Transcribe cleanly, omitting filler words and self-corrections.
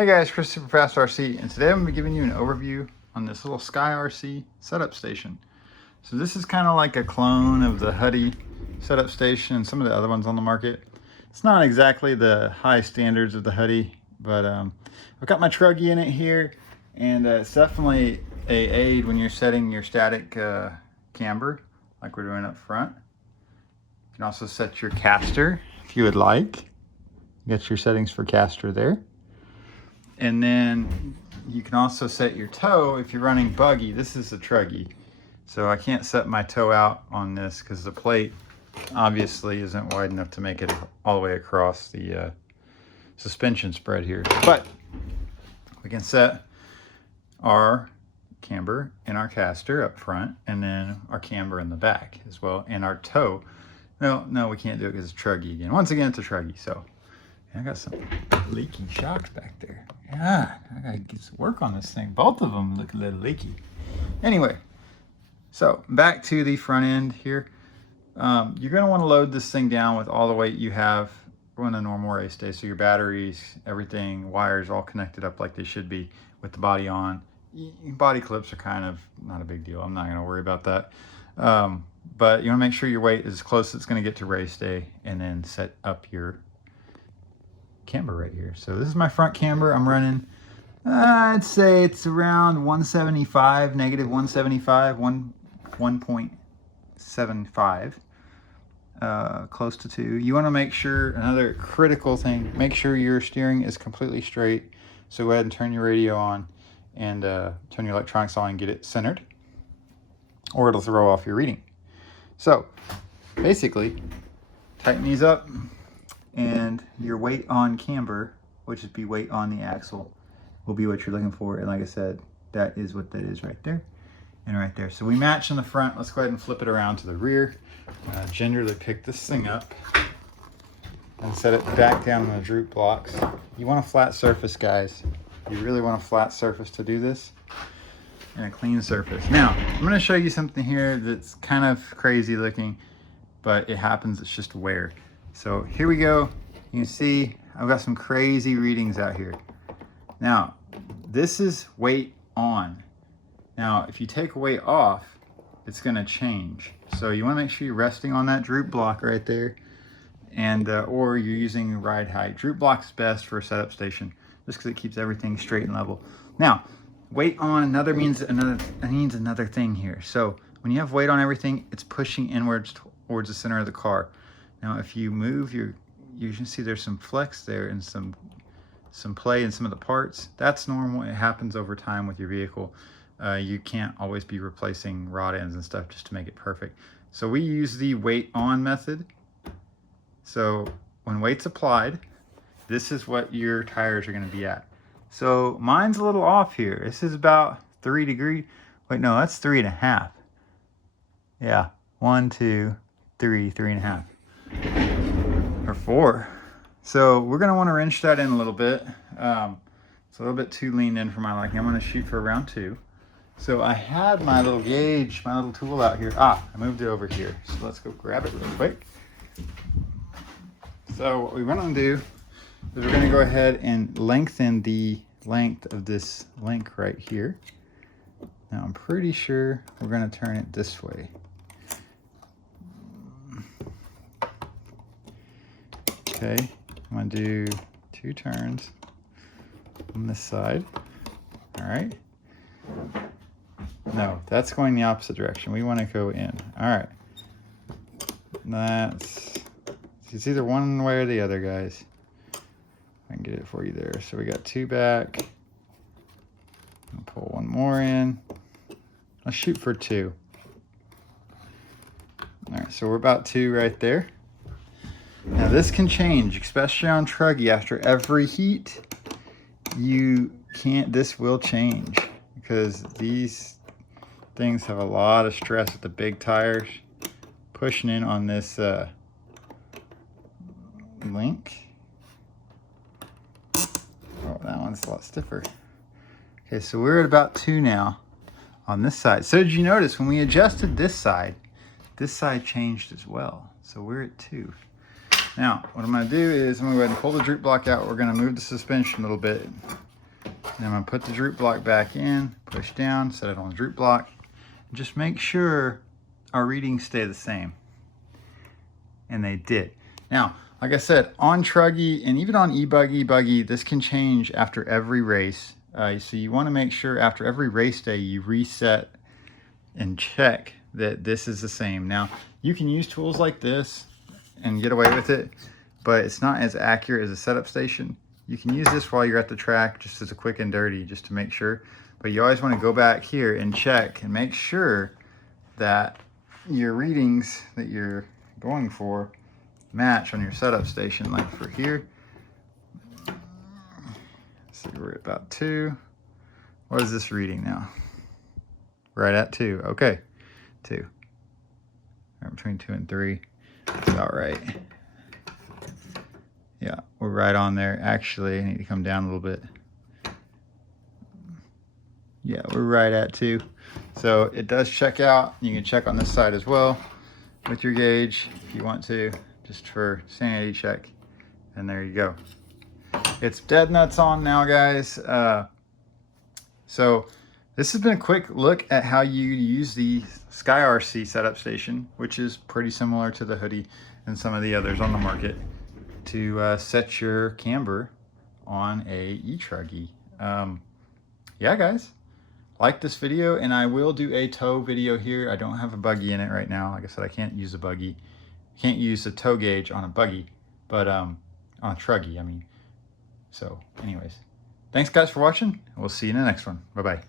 Hey guys, Chris Superfast RC, and today I'm going to be giving you an overview on this little SKYRC setup station. So this is kind of like a clone of the Huddy setup station and some of the other ones on the market. It's not exactly the high standards of the Huddy, but I've got my truggy in it here, and it's definitely an aid when you're setting your static camber like we're doing up front. You can also set your caster if you would like. You got your settings for caster there. And then you can also set your toe if you're running buggy. This is a truggy, so I can't set my toe out on this because the plate obviously isn't wide enough to make it all the way across the suspension spread here. But we can set our camber and our caster up front, and then our camber in the back as well, and our toe. No, we can't do it because it's truggy again. Once again, it's a truggy, so. I got some leaky shocks back there. Yeah, I gotta get some work on this thing. Both of them look a little leaky. Anyway, so back to the front end here. You're gonna wanna load this thing down with all the weight you have on a normal race day. So your batteries, everything, wires all connected up like they should be with the body on. Body clips are kind of not a big deal. I'm not gonna worry about that. But you wanna make sure your weight is as close as it's gonna get to race day, and then set up your camber right here. So this is my front camber. I'm running, I'd say it's around 175, negative 175, 1.75, close to 2. You want to make sure, another critical thing, make sure your steering is completely straight. So go ahead and turn your radio on and turn your electronics on and get it centered, or it'll throw off your reading. So basically, tighten these up, and your weight on camber, which would be weight on the axle, will be what you're looking for. And like I said, that is what that is right there and right there. So we match in the front. Let's go ahead and flip it around to the rear. Gingerly pick this thing up and set it back down on the droop blocks. You want a flat surface, guys. You really want a flat surface to do this, and a clean surface. Now, I'm going to show you something here that's kind of crazy looking, but it happens. It's just wear. So here we go. You can see I've got some crazy readings out here. Now, this is weight on. Now, if you take weight off, it's going to change. So you want to make sure you're resting on that droop block right there, and or you're using ride height. Droop block's best for a setup station, just because it keeps everything straight and level. Now, weight on means another thing here. So when you have weight on everything, it's pushing inwards towards the center of the car. Now, if you move you can see there's some flex there and some play in some of the parts. That's normal. It happens over time with your vehicle. You can't always be replacing rod ends and stuff just to make it perfect. So we use the weight on method. So when weight's applied, this is what your tires are going to be at. So mine's a little off here. This is about 3 degrees. Wait, no, that's 3.5. Yeah, 1, 2, 3, 3.5. Or 4. So we're going to want to wrench that in a little bit. It's a little bit too leaned in for my liking. I'm going to shoot for around 2. So I had my little gauge, my little tool out here. I moved it over here. So let's go grab it real quick. So what we're going to do is we're going to go ahead and lengthen the length of this link right here. Now I'm pretty sure we're going to turn it this way. Okay, I'm gonna do 2 turns on this side. All right. No, that's going the opposite direction. We want to go in. All right. It's either one way or the other, guys. I can get it for you there. So we got 2 back. I'll pull 1 more in. Let's shoot for 2. All right, so we're about 2 right there. Now this can change, especially on truggy. After every heat, this will change, because these things have a lot of stress with the big tires pushing in on this link. Oh, that one's a lot stiffer. Okay, so we're at about 2 now on this side. So did you notice when we adjusted this side changed as well. So we're at 2. Now, what I'm going to do is I'm going to go ahead and pull the droop block out. We're going to move the suspension a little bit. And I'm gonna put the droop block back in, push down, set it on the droop block. Just make sure our readings stay the same. And they did. Now, like I said, on Truggy and even on buggy, this can change after every race. So you want to make sure after every race day you reset and check that this is the same. Now, you can use tools like this and get away with it, but it's not as accurate as a setup station. You can use this while you're at the track just as a quick and dirty, just to make sure. But you always want to go back here and check and make sure that your readings that you're going for match on your setup station. Like for here, let's see, we're at about 2. What is this reading now? Right at 2. Okay, 2. Right between 2 and 3. That's about right. Yeah, we're right on there. Actually, I need to come down a little bit. Yeah, we're right at 2. So it does check out. You can check on this side as well with your gauge if you want to, just for sanity check. And there you go. It's dead nuts on now, guys. So this has been a quick look at how you use the SKYRC setup station, which is pretty similar to the hoodie and some of the others on the market, to set your camber on a e-truggy. Yeah, guys, like this video, and I will do a tow video here. I don't have a buggy in it right now. Like I said, I can't use a buggy. Can't use a tow gauge on a buggy, but on a truggy, I mean. So anyways, thanks guys for watching. We'll see you in the next one. Bye-bye.